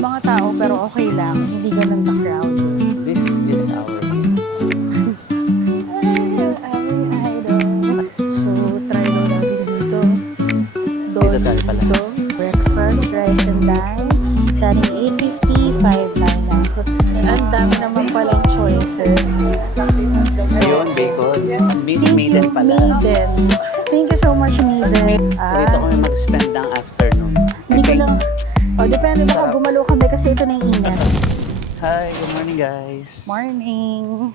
mga tao pero okay lang, hindi ganun ka-crowd. This is our view. Idol. So, try daw natin dito. Dito tayo pala. Dito, breakfast, rice and dine. Dating 850, 599. So, ang dami naman palang choices. Ayun, bacon. Miss Thank Maiden you, pala. Maiden. Thank you so much, Maiden. Dito kami mag-spend ng afternoon. Hindi ko lang, depende baka gumalo kami kasi ito na yung ingat. Hi, good morning guys. Morning.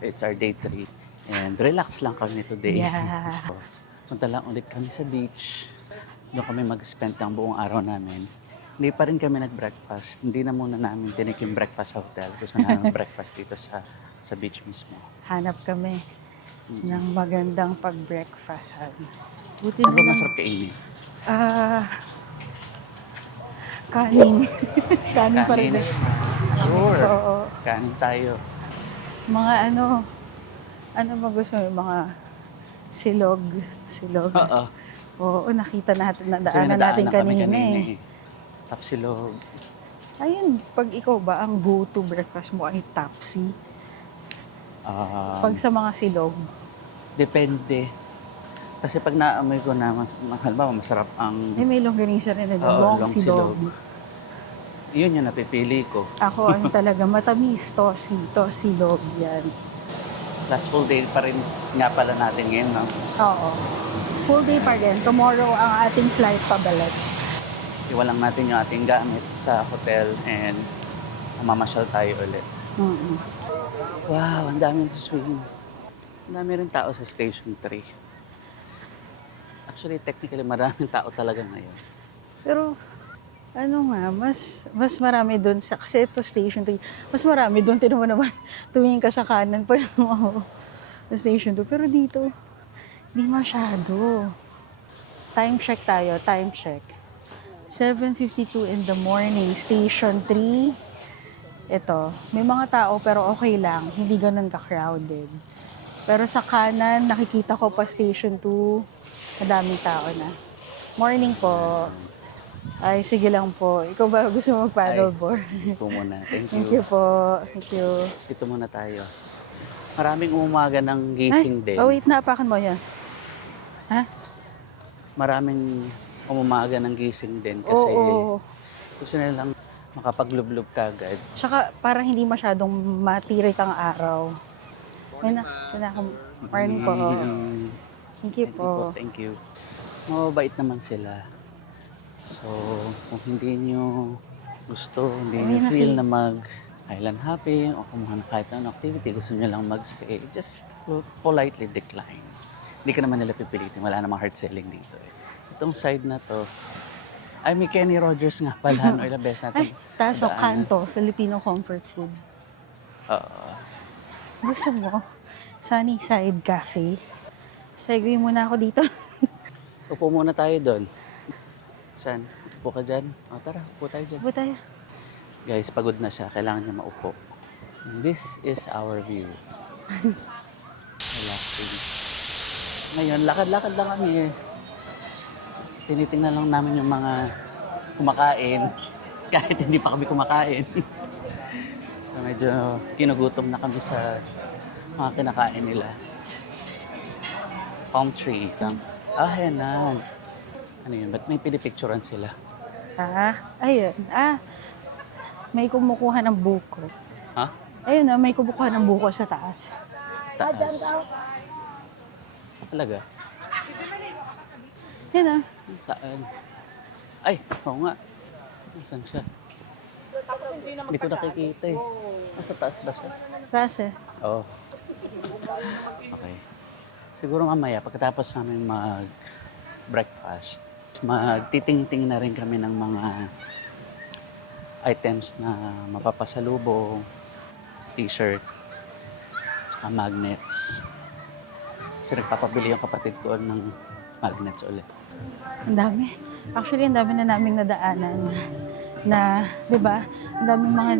It's our day 3 and relax lang kami today. Yeah. Punta lang ulit kami sa beach. Doon kami mag-spend ang buong araw namin. Hindi pa rin kami nag-breakfast. Hindi na muna namin tinik yung breakfast sa hotel. Gusto namin breakfast dito sa beach mismo. Hanap kami ng magandang pag-breakfastan. Buti Ano na ba lang. masarap kainin? Kanin. Kanin pa rin. Sure. Oo. Kanin tayo. Mga ano ba gusto mo? Mga silog. Silog. Oo. Oo, nakita natin, Kasi nadaanan natin kami kanina eh. Tapsilog. Ayun, pag ikaw ba, ang go-to breakfast mo ay tapsi? Pag sa mga silog, Depende. Kasi pag naamoy ko na, halimbawa masarap ang may longganisa rin na Oo, long long silog. yun yung napipili ko. Ako, talaga, matamis, silog, yan. Last full day pa rin nga pala natin ngayon, no? Oo. Full day pa rin. Tomorrow ang ating flight pabalik. Iwalang natin yung ating gamit sa hotel and mamasyal tayo ulit. Mm-mm. Wow, ang dami ng swing. Ang dami rin tao sa Station 3. Actually, technically, maraming tao talaga ngayon. Pero, mas marami doon sa, kasi ito station 3, mas marami doon, tinan mo naman, tumingin ka sa kanan pa yung station 2. Pero dito, di masyado. Time check tayo, time check. 7:52 in the morning, station 3. Ito, may mga tao pero okay lang, hindi ganun ka-crowded. Pero sa kanan, nakikita ko pa station 2, madaming tao na. Morning po. Ay, sige lang po. Ikaw ba gusto mo mag-paddleboard? Ito muna. Thank Thank you. you po. Thank you. Ito muna tayo. Maraming umaga ng gising din. Wait, naapakan mo yan. Ha? Maraming umaga ng gising din kasi Oo. gusto nilang makapaglublub kagad. Tsaka parang hindi masyadong matirik ang araw. Morning po. Thank you po. Thank you. Mababait naman sila. So, kung hindi nyo gusto, hindi nyo feel na mag-island hopping o kumuha na kahit anong activity, gusto nyo lang mag-stay, just politely decline. Hindi ka naman nila pipilitin. Wala namang hard selling dito. Itong side na to, ay may Kenny Rogers nga pala. No, ilang beses natin. Ay, taso Kanto, Filipino comfort food. Gusto mo? Sunnyside Cafe. Segue muna ako dito. Upo muna tayo doon. Saan? Upo ka dyan? O tara, upo tayo dyan. Upo tayo. Guys, pagod na siya. Kailangan niya maupo. And this is our view. Relaxing. Ngayon, lakad-lakad lang kami eh. Tinitingnan lang namin yung mga kumakain. Kahit hindi pa kami kumakain. So medyo ginugutom na kami sa mga kinakain nila. Palm tree lang. Yan na. Ano yun? Ba't may pinipicturan sila? Ayun. May kumukuha ng buko. Ha? Ayun may kumukuha ng buko sa taas. Taas. Talaga? Yan Saan? Ay, oo nga. Saan siya? Hindi ko nakikita eh. Nasa taas ba siya? Taas Oo. Okay. Siguro mamaya, pagkatapos namin mag-breakfast, magtiting-ting na rin kami ng mga items na mapapasalubong, t-shirt, saka magnets. Kasi nagpapabili yung kapatid ko ng magnets ulit. Ang dami. Actually, ang dami na naming nadaanan na, di ba? Ang dami mga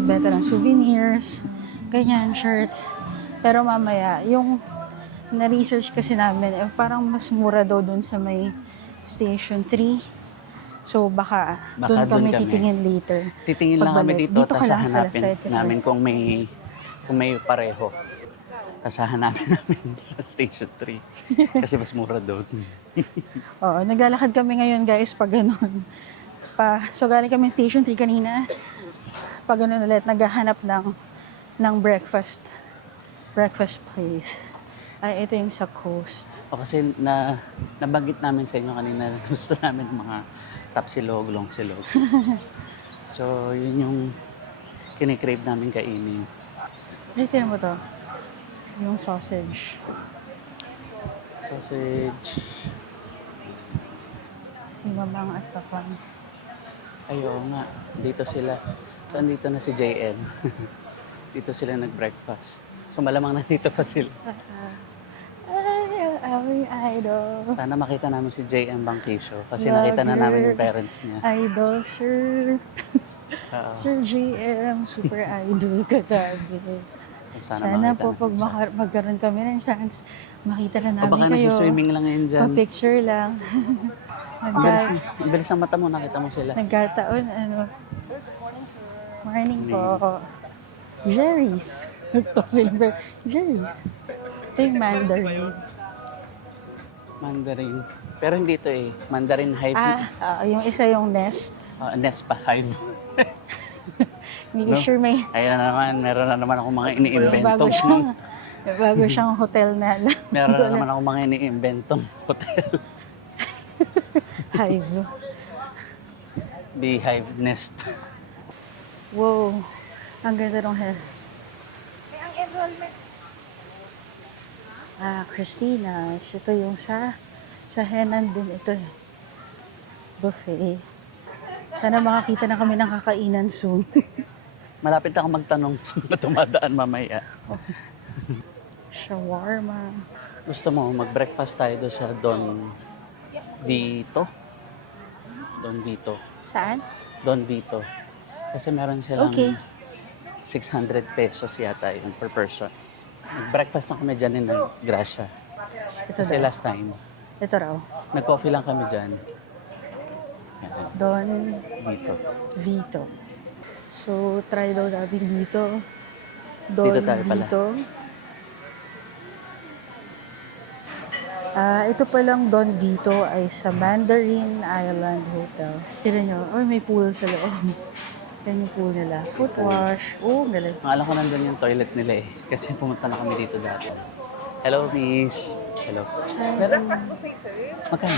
benta ng souvenirs, ganyan, shirts. Pero mamaya, yung na-research kasi namin, parang mas mura daw dun sa may Station 3. So baka Baka doon kami dun kami. titingin later. Titingin lang kami Pagbalik. dito, Dito ka tapos lang sa hahanapin left side kasi namin kung may pareho. Tapos hahanapin namin sa Station 3. Kasi mas mura doon. Oo, naglalakad kami ngayon guys pag ganun. So galing kami Station 3 kanina. Pag ganun ulit, naghahanap ng breakfast place. Ay, ito yung sa coast. O kasi nabanggit namin sa inyo kanina na gusto namin mga tapsilog, long silog. So, yun yung kinikrave namin kainin. Ay, tinan mo to. Yung sausage. Sausage. Si Mamang at Papang. Ay, oo nga. Dito sila. So, andito na si JM. Dito sila nag-breakfast. So, malamang nandito pa sila. Ay, aming idol. Sana makita namin si JM Bangkisyo. Kasi nakita na namin yung parents niya. Idol, sir. Oo. Sir JM, super idol ka gabi. Sana makita po namin pag siya. magkaroon kami ng chance, makita na O namin baka kayo. nagsiswimming lang yan dyan. Pa-picture lang. Ang bilis ng mata mo, nakita mo sila. Nagkataon, ano. Morning po. Jerry's. Ito silver. Jerry's. Ito yung Mandarin. Mandarin. Pero hindi ito eh. Mandarin Hive. Yung isa yung Nest. Nest pa Hive. Hindi ko sure may Ayan na naman. Meron na naman ako mga iniimbentong. bago siyang hotel na alam. Meron na naman ako mga iniimbentong hotel. Hive. Beehive Nest. Wow. Ang ganda ng hair. Christina's. Ito yung sa Henan din. Ito. Buffet. Sana makakita na kami ng kakainan soon. Malapit ako magtanong sa mga tumadaan mamaya. Shawarma. Gusto mo, mag-breakfast tayo doon sa Don Vito? Don Vito. Saan? Don Vito. Kasi meron silang Okay. 600 pesos yata yun per person. Breakfast na kami dyan in Gracia. Ito Kasi daw. last time, Ito raw. nag-coffee lang kami dyan. Ayan, Don dito. Vito. So, try daw natin dito. Don Dito tayo pala. Vito. Ito palang Don Vito ay sa Mandarin Island Hotel. Tira nyo, may pool sa loob. Yan yung pool nila. Foot wash. Oh, galing. Ang alam ko nandun yung toilet nila eh. Kasi pumunta na kami dito dati. Hello, miss. Hello. Meron? Breakfast buffet, sir. Magkano?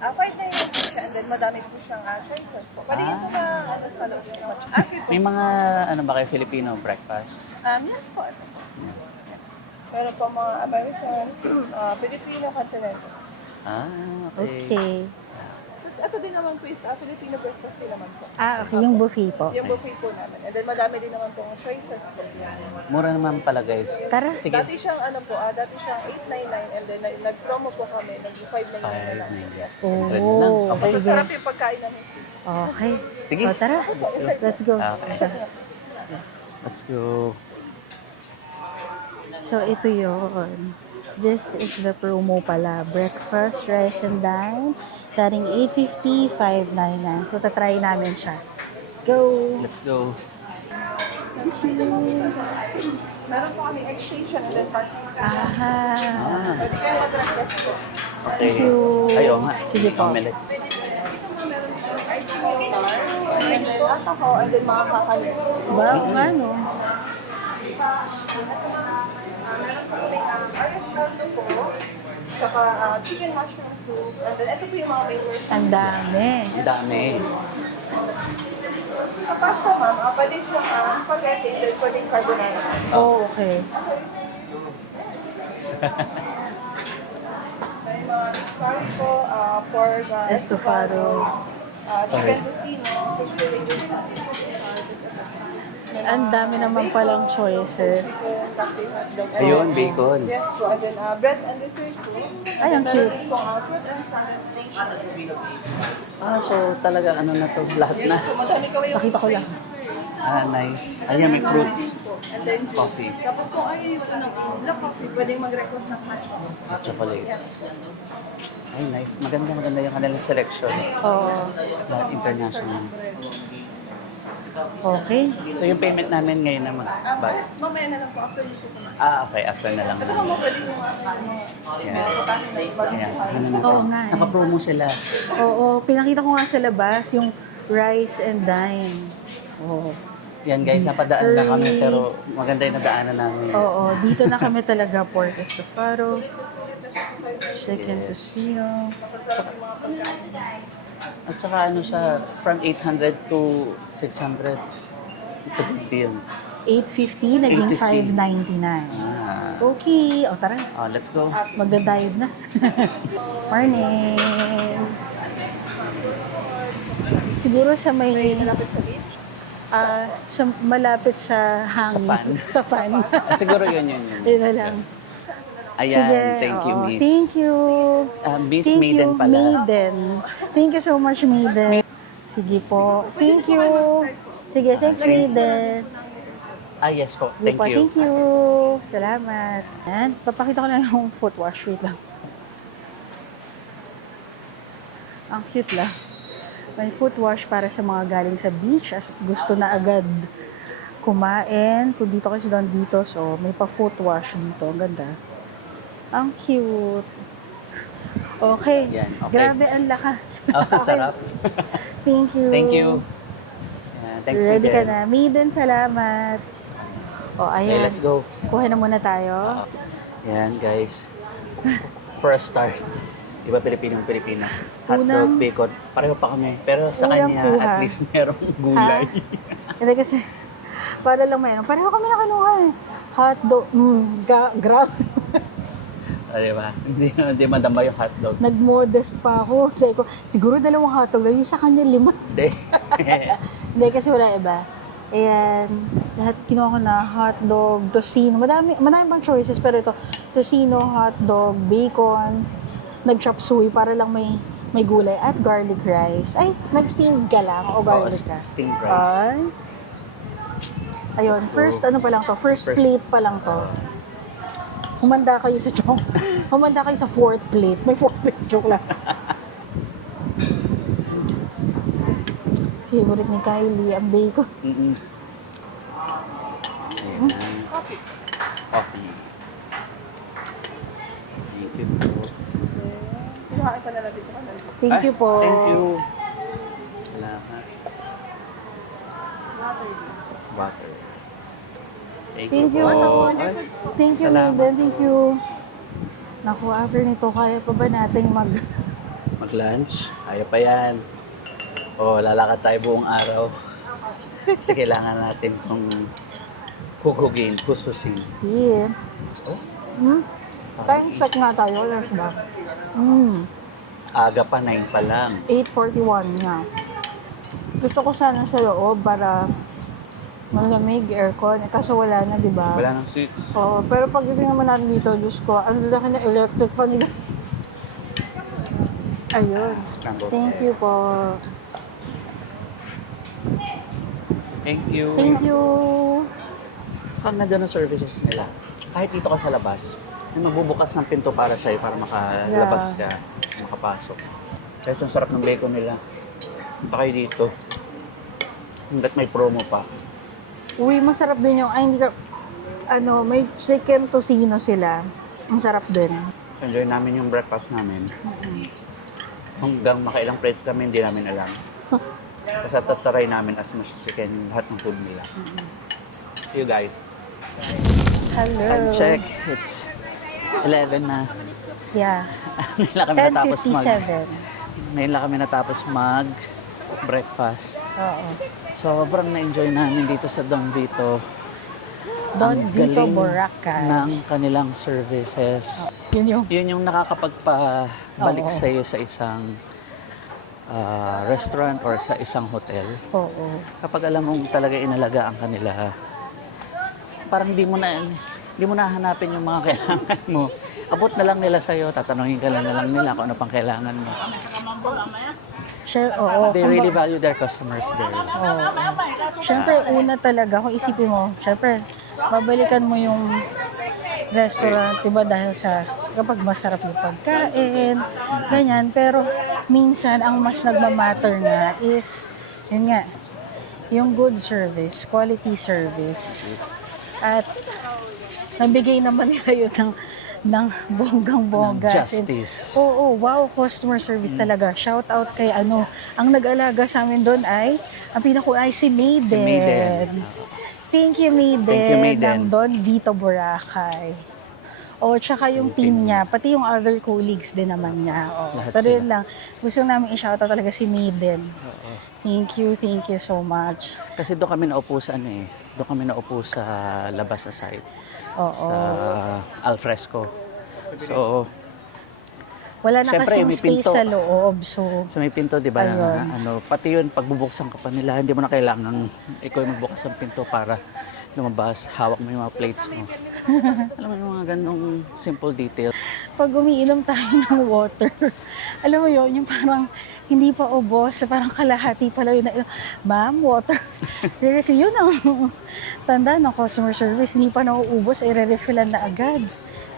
5.9 po siya, and then madami po siyang choices po. Pwede yun po na sa loob yung watch. Free po. May mga, ano ba kayo, Filipino breakfast? Yes po. Ano po. Meron po mga American, Filipino, continental. Okay. Okay. Tapos ito din naman po is Filipino breakfast din naman po. Okay. Yung buffet po. Yung buffet po namin. And then madami din naman pong choices po. Mura naman pala, guys. Tara. Sige. Dati siyang dati siyang 899 and then nag-promo po kami, nag-599 na lang. Yes. 600 na lang. Oh, Okay. Masarap yung pagkain namin sir. Okay. Sige. O, tara. Let's go. Okay. Let's go. So, ito yun. This is the promo pala. Breakfast, rice and dine. Starting 850, 599. So, tatry namin siya. Let's go. Let's go. Meron po kami egg station and then parking. Aha. Pwede kayo mag-breakfast po. Okay. Thank you. Ayaw nga. Sige po. Omelette. Ice cream bar, and then alcohol, and then mga kakanin. Ba, ano? Meron po kami Irish caldo po, tsaka chicken mushroom soup, and then ito po yung mga flavors. Ang dami. Ang dami. Sa pasta ma'am, pwede siyang spaghetti, and then pwedeng carbonara. Oh, okay. May mga curry po, pork, Estofado. Sorry. chicken tocino, flavors, Ang dami naman palang choices. Ayun, bacon. Yes po, and then bread and dessert po. Ay, ang cute. Meron po fruit and salad station. So talagang ano na to, lahat na. So madami kami yung Pakita ko lang. Nice. Ayan, may fruits. and then juice. Coffee. Tapos kung ayaw po ng black coffee, pwedeng mag-request ng matcha. Chocolate. Yes. Ay, nice. Maganda yung kanilang selection. Oo. Lahat international. Okay. So yung payment namin ngayon na mag-buy. Mamaya na lang po after nito po. Okay. After na lang Ito namin. mo pwede yung Yan. putahin na iba. Ayan. Ano na to? Oo nga eh. Naka-promo sila. Oo, pinakita ko nga sa labas yung rice and dine. Oo. Yan guys, napadaan na kami pero maganda yung nadaanan namin. Oo, dito na kami talaga. Pork estofado, chicken Yes. tocino. At saka ano siya, from 800 to 600. It's a good deal. 850, naging 850. 599. Ah. Okay, o tara. Let's go. Magda-dive na. Morning! Siguro sa may... Malapit sa beach. malapit sa hangin. Sa fan. Sa fan. Siguro yun. Yun na lang. Ayan, Sige, thank you, oo. Miss. Thank you. Miss Thank Maiden you, pala. Maiden. Thank you so much, Maiden. Sige po. Thank you. Sige, thanks, Maiden. Yes po. Sige Thank po, you. thank you. Salamat. Yan, papakita ko lang yung foot wash. Wait lang. Ang cute lang. May foot wash para sa mga galing sa beach as gusto na agad kumain. Kung dito kasi doon dito, so may pa-foot wash dito. Ang ganda. Ang cute. Okay. Yan, okay. Grabe ang lakas. Okay. Sarap. Thank you. Thank you. Thanks, Ready ka Maiden. na. Maiden, salamat. O, Okay, ayan. let's go. Kuha na muna tayo. Yan, guys. For a start. Iba Pilipinong-Pilipina. Hotdog, Unang- bacon. Pareho pa kami. Pero sa Unang kanya, kuha. at least merong gulay. Hindi kasi, para lang may ano. Pareho kami nakanuha eh. Hotdog. Grab. Diba? Hindi madamba yung hotdog. Nag-modest pa ako. Sabi ko, siguro 2 hotdog lang. Yung sa kanya 5. Hindi. Hindi kasi wala iba. Ayan. Lahat kinuha ko na hotdog, tocino. Madami pang choices. Pero ito, tocino, hotdog, bacon, nag-chop suey para lang may gulay at garlic rice. Ay, nag-steam ka lang o garlic ka? Steamed rice. Ay. Ayun, first ano pa lang to? First plate pa lang to. Humanda kayo sa joke. Humanda kayo sa 4th plate. May 4th plate joke lang. Favorite ni Kylie, ang bacon. Mm-mm. Ayan. Coffee. Thank you po. Kumain ka na lang dito ka na. Thank you po. Thank you. Salamat. Water. Thank you. po. Thank you, Salamat. Maiden. Thank you. Naku, after nito, kaya pa ba nating Mag-lunch. Kaya pa yan. Lalakad tayo buong araw. Kasi kailangan natin itong hususin. see? Oh, Time check nga tayo. Alas ba? aga pa, 9 pa lang. 8:41 nga. Gusto ko sana sa loob para malamig, aircon. Kaso wala na, di ba? Wala nang seats. Oo, pero pagdating naman natin dito, Diyos ko, ang laki na electric fan nila. Ayun. Scrambled Thank egg. you po. Thank you. Thank you. Ang ganda ng services nila. Kahit dito ka sa labas, may magbubukas ng pinto para sa'yo para makalabas ka, makapasok. Kaya ang sarap ng bacon nila. Punta kayo dito. Hanggat may promo pa. Uy, masarap din yung, hindi ka, may chicken tocino sila. Ang sarap din. Enjoy namin yung breakfast namin. Hanggang makailang plates kami, hindi namin alam. Basta tataray namin as much as we can yung lahat ng food nila. See you guys. Hello. Time check. It's 11 na. Yeah. Ngayon lang kami natapos 10:57. Ngayon lang kami natapos mag-breakfast. Oo. Sobrang na-enjoy namin dito sa Don Vito. Don Ang Vito galing Boracay. ng kanilang services. Yun yung, Yun yung nakakapagpabalik Oo. sa iyo sa isang restaurant or sa isang hotel. oo. Kapag alam mong talaga inalagaan ka nila, parang hindi mo na hanapin yung mga kailangan mo. Abot na lang nila sa'yo, tatanungin ka lang na lang nila kung ano pang kailangan mo. Oo. They really value their customers there. Oo. Siyempre, una talaga, kung isipin mo, siyempre, babalikan mo yung restaurant, diba, dahil sa kapag masarap yung pagkain, ganyan. Pero minsan, ang mas nagmamatter nga is, yun nga, yung good service, quality service. At nabigay naman nila yun ng bonggang-bongga. Ng justice. Oo, wow, customer service talaga. Shout out kay ang nag-alaga sa amin doon ay, ang pinako ay si Maiden. Si Maiden. Thank you, Maiden. Thank you, Maiden. Ng Don Vito Boracay. O, tsaka yung team niya, pati yung other colleagues din naman niya. O, Lahat pero yun sila. lang, gusto namin i-shoutout talaga si Maiden. Thank you so much. Kasi doon kami naupo sa doon kami naupo sa labas sa site. Oo. Sa alfresco. So, Wala na syempre, kasing may space pinto. sa loob, so sa may pinto, di ba, Ayun. pati yun, pagbubuksan ka pa nila, hindi mo na kailangan ikaw yung magbukas ng pinto para lumabas, hawak mo yung mga plates mo. Alam mo yung mga ganong simple detail. pag umiinom tayo ng water, alam mo yun, yung parang hindi pa ubos, parang kalahati pala yun. Ma'am, water, re-refill yun ang tanda ng customer service, hindi pa nauubos, ay re-refillan na agad.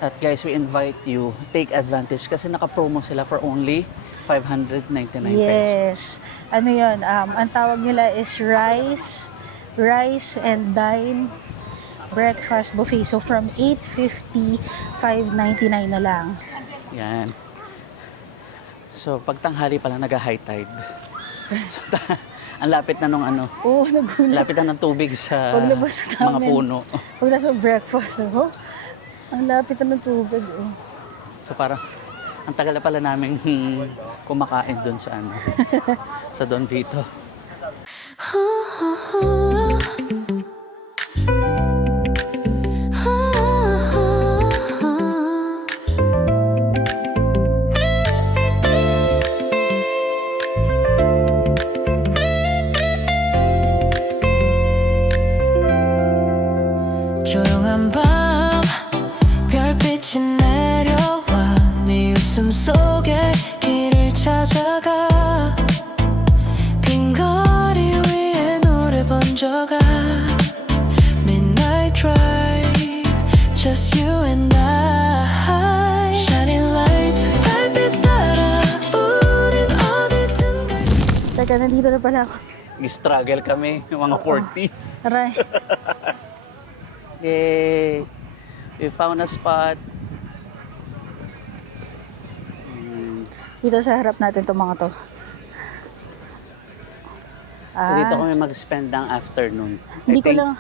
At guys, we invite you, take advantage kasi naka-promo sila for only 599 pesos. Yes. Ano yun, ang tawag nila is Rice and Dine Breakfast Buffet. So from 850, 599 na lang. Yan. So, pag tanghali pala, nag-high tide. So, ang lapit na nung Oo, nagulat. lapit na ng tubig sa Paglabas mga namin. puno. Pag nasa breakfast, ang lapit na ng tubig. So, parang, ang tagal na pala namin kumakain doon sa sa Don Vito. 조용한 밤 별빛이 내려와 네 웃음 속에 길을 찾아가 빈 거리 위에 노래 번져가 Midnight Drive Just you and I Shining lights 달빛 따라 우린 어디든 갈 Teka, nandito na pala ako. Struggle kami, yung mga 40s. Aray. Yay! We found a spot. Dito sa harap natin itong mga to. So, dito kami mag-spend ng afternoon. Hindi I ko think, lang.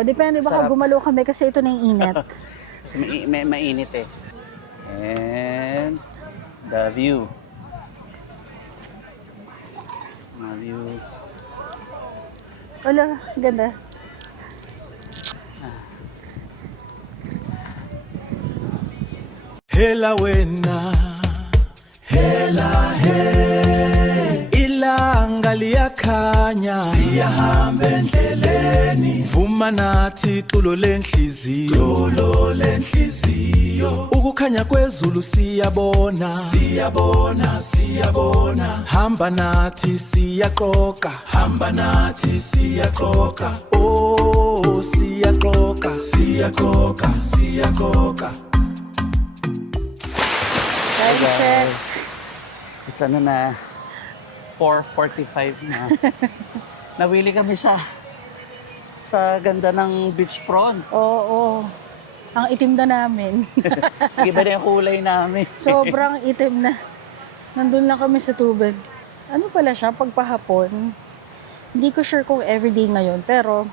Depende, baka Sarap. gumalo kami kasi ito na yung init. Kasi may mainit eh. And the view. The view. Wala, ganda. Hela wena, hela he, ilanga liyakhanya, siyahamba endleleni, vuma nathi tulo lenhliziyo, ukukhanya kwezulu siyabona, hamba nathi siyaqoqa, oh siyaqoqa. Time check. It's na 4:45 na. Nawili kami sa ganda ng beachfront. Oo. Ang itim na namin. Iba na yung kulay namin. Sobrang itim na. Nandun lang kami sa tubig. Ano pala siya, pagpahapon, hindi ko sure kung everyday ngayon, pero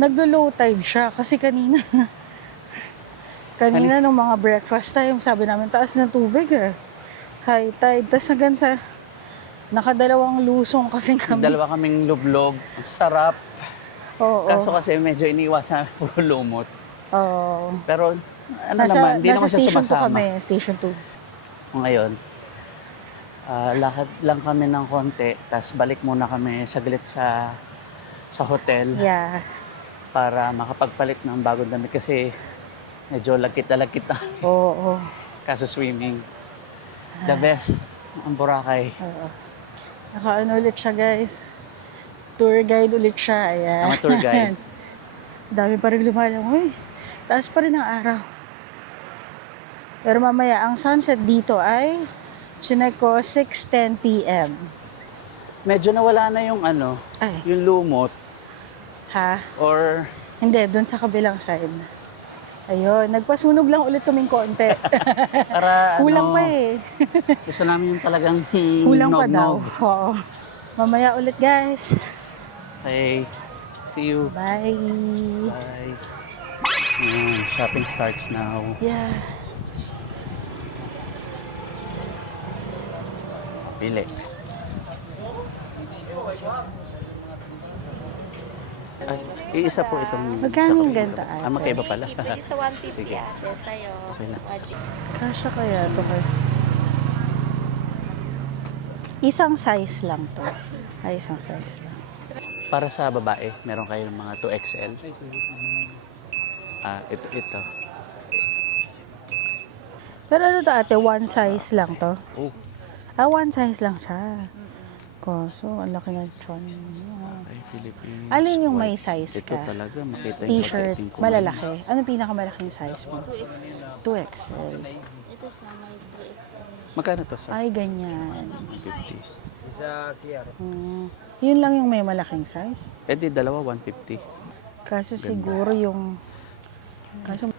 naglo-low tide siya kasi kanina nung mga breakfast time, sabi namin, taas ng tubig high tide. Tapos hanggang sa nakadalawang lusong kasi kami. Dalawa kaming lublog. Sarap. Oo. Kaso kasi medyo iniwasan puro lumot. Oo. Pero naman, hindi naman siya station 2 sumasama. kami, station 2. So ngayon, lakad lang kami ng konti, tapos balik muna kami saglit sa hotel Yeah. para makapagpalit ng bagong damit kasi medyo lagkit na Oo. kaso swimming. The best ang Boracay. Oo. Naka-ano ulit siya, guys. Tour guide ulit siya. Ayan. Ang tour guide. Dami pa rin lumalang. Uy, taas pa rin ang araw. Pero mamaya, ang sunset dito ay, chinek ko, 6:10 p.m. Medyo nawala na yung ano, Ay, yung lumot ha? or Hindi, doon sa kabilang side. Ayun, nagpasunog lang ulit kaming konti. para Kulang ano, pa eh. gusto namin yung talagang Kulang pa daw. nog-nog. Oo. Mamaya ulit guys. Okay, see you. Bye. Bye. Shopping starts now. Yeah. Pili. Ay, iisa po itong... Magkano yung sa ganda, ate? magkaiba pala. Pwede sa 150 Sige. ate, sa'yo. Okay lang. Kasya kaya to kay... Isang size lang to. Ay, isang size lang. Para sa babae, meron kayo ng mga 2XL. Ito. Pero ano to ate, one size lang to? Oh, One size lang siya. Kaso, ang laki ng tiyan. ay Philippines. Alin yung may White. size Ito ka? talaga, makita yung T-shirt, pagdating ko. malalaki. Ano pinakamalaki size mo? 2XL. 2XL. Ito siya, may 3XL. Magkano to sa Ay, ganyan. 50? Yun lang yung may malaking size. Pwede dalawa, 150. Kaso siguro yung... Kaso,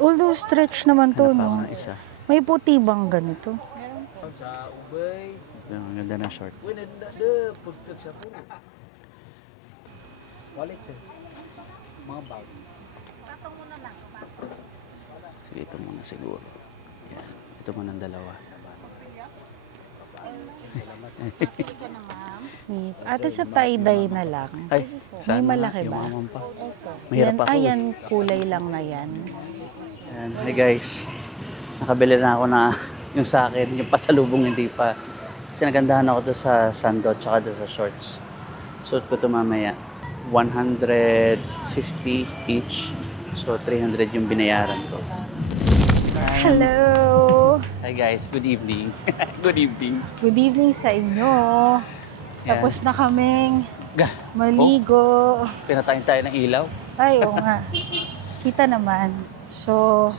although stretch naman to, Ano pa no? nga isa? May puti bang ganito? Ang ganda na short. Sige, ito muna siguro. Yan. Ito muna ang dalawa. Ate sa tie-dye na lang. Ay, sana malaki yung ba? mamam pa. Mahirap ako. Ayan, kulay lang na yan. Yan. Hey guys, nakabili na ako na yung sa akin, yung pasalubong hindi pa. Kasi nagandahan ako doon sa sando tsaka doon sa shorts. Suot ko ito mamaya. 150 each. So 300 yung binayaran ko. Hello! Hi guys, good evening. Good evening. Good evening sa inyo. Tapos na kaming Ga, maligo. pinatayin tayo ng ilaw. Ay, oo nga. Kita naman. So,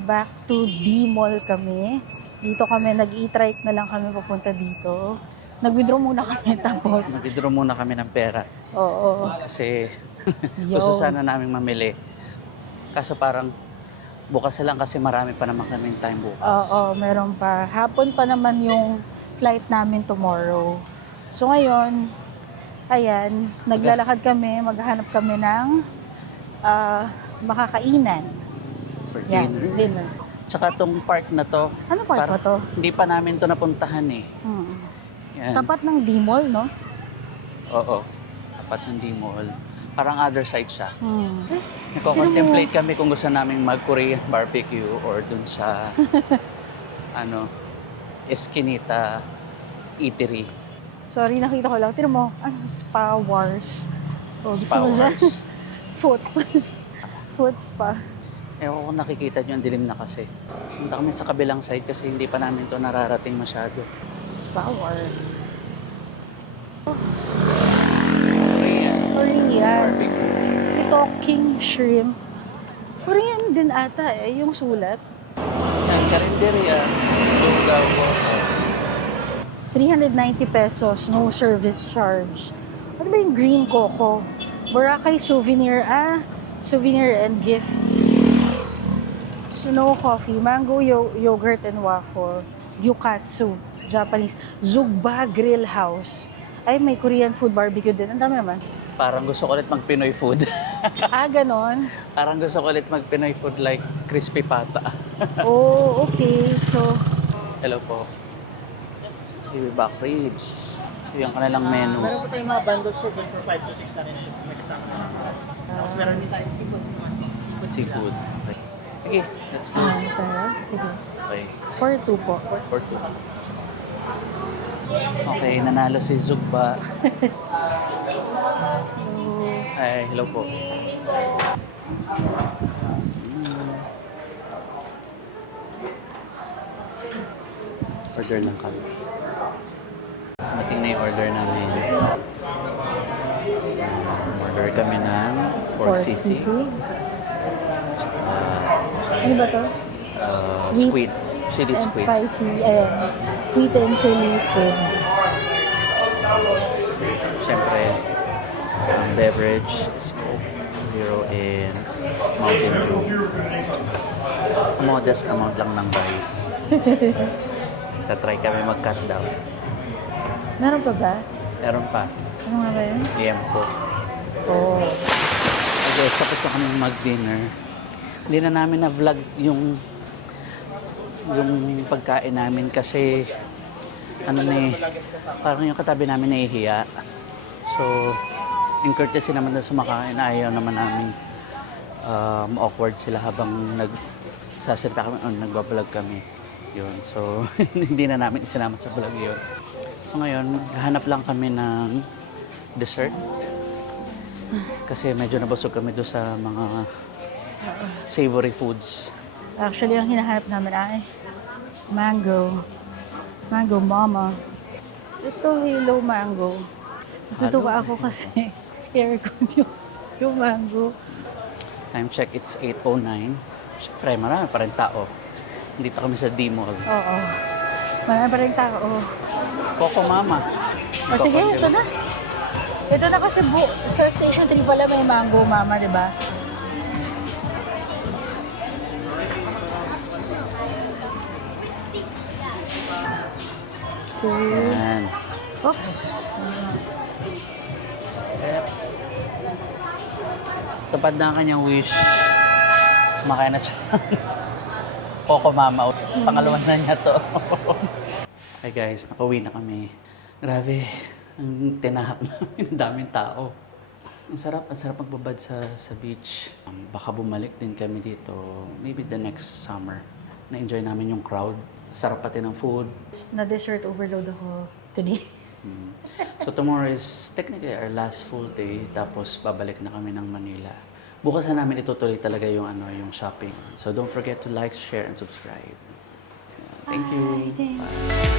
back to D-Mall kami. Dito kami, nag-e-trike na lang kami papunta dito. Nag-withdraw muna kami tapos. Nag-withdraw muna kami ng pera. Oo. Kasi Yo. gusto sana namin mamili. Kaso parang bukas na lang kasi marami pa naman kaming time bukas. Oo, meron pa. Hapon pa naman yung flight namin tomorrow. So ngayon, ayan, naglalakad kami, maghahanap kami ng makakainan. For Yan, dinner. dinner. Tsaka tong park na to, Ano park ba to? hindi pa namin to napuntahan eh. Hmm. Yan. Tapat ng D-Mall, no? Oo. Tapat ng D-Mall. Parang other side siya. Hmm. Nagko-contemplate kami kung gusto namin mag-Korean barbecue or dun sa Eskinita Eatery. Sorry, nakita ko lang. Tira mo, Spa Wars. Oh, gusto mo siya? Spowers. Foot. Foot spa. Ewan ko nakikita nyo, ang dilim na kasi. Punta kami sa kabilang side kasi hindi pa namin to nararating masyado. Spa Wars. Korean Korean. barbecue. Ito, King Shrimp. Korean din ata yung sulat. Yan, karinderya. Lugaw po. 390 pesos, no service charge. Ano ba yung green coco? Boracay souvenir, souvenir and gift. Snow coffee, mango yogurt and waffle. Gyukatsu, Japanese. Zugba Grill House. Ay, may Korean food barbecue din. Ang dami naman. Parang gusto ko ulit mag-Pinoy food. Ganon. Parang gusto ko ulit mag-Pinoy food like crispy pata. Oh, okay. So, Hello po. Baby back ribs. Ito yung kanilang menu. Meron po tayong mga bundles for 5 to 6 na rin. May kasama na. Tapos meron din tayong seafood. Seafood. Okay, let's go. sige. Okay, For two po. for two. Okay, nanalo si Zugba. Ay, hello po. Order lang kami. Mating na yung order namin. Order kami ng pork sisig. Ano ba to? squid. Chili and squid. spicy. Ayan. Sweet and chili squid. Siyempre, ang beverage is Coke Zero and Mountain Dew. Modest amount lang ng rice. Tatry kami mag-cut down. Meron pa ba? Meron pa. Ano nga ba yun? Liempo. Oh. Okay guys, tapos na kami mag-dinner. Hindi na namin na-vlog yung pagkain namin kasi ano na eh, parang yung katabi namin nahihiya. So, in courtesy naman na sumakain, ayaw naman namin awkward sila habang nagsasalita kami o nagbablog kami. Yun. So, hindi na namin isinama sa vlog yun. So, ngayon, hanap lang kami ng dessert. Kasi medyo nabusog kami doon sa mga savory foods. Actually, ang hinahanap namin ay mango. Mango mama. Ito, hello mango. Natutuwa ako kasi aircon yung mango. Time check, it's 8:09. Siyempre, marami pa rin tao. Dito kami sa D-Mall. Oo. Marami pa rin tao. Coco Mama. O sige, ito na. Ito na kasi sa Station 3 pala may mango mama, di ba? So, Yan. oops. Steps. Tupad na ang kanyang wish. Kumakain na siya. Coco Mama. Pangalawan na niya to. Hey guys, nakauwi na kami. Grabe, ang tinahak namin. Ang daming tao. Ang sarap magbabad sa beach. Baka bumalik din kami dito. Maybe the next summer. Na-enjoy namin yung crowd. Sarap pati ng food. Na-dessert overload ako today. So tomorrow is technically our last full day. Tapos babalik na kami ng Manila. Bukas na namin itutuloy talaga yung yung shopping. So don't forget to like, share, and subscribe. Thank you. Thanks. Bye.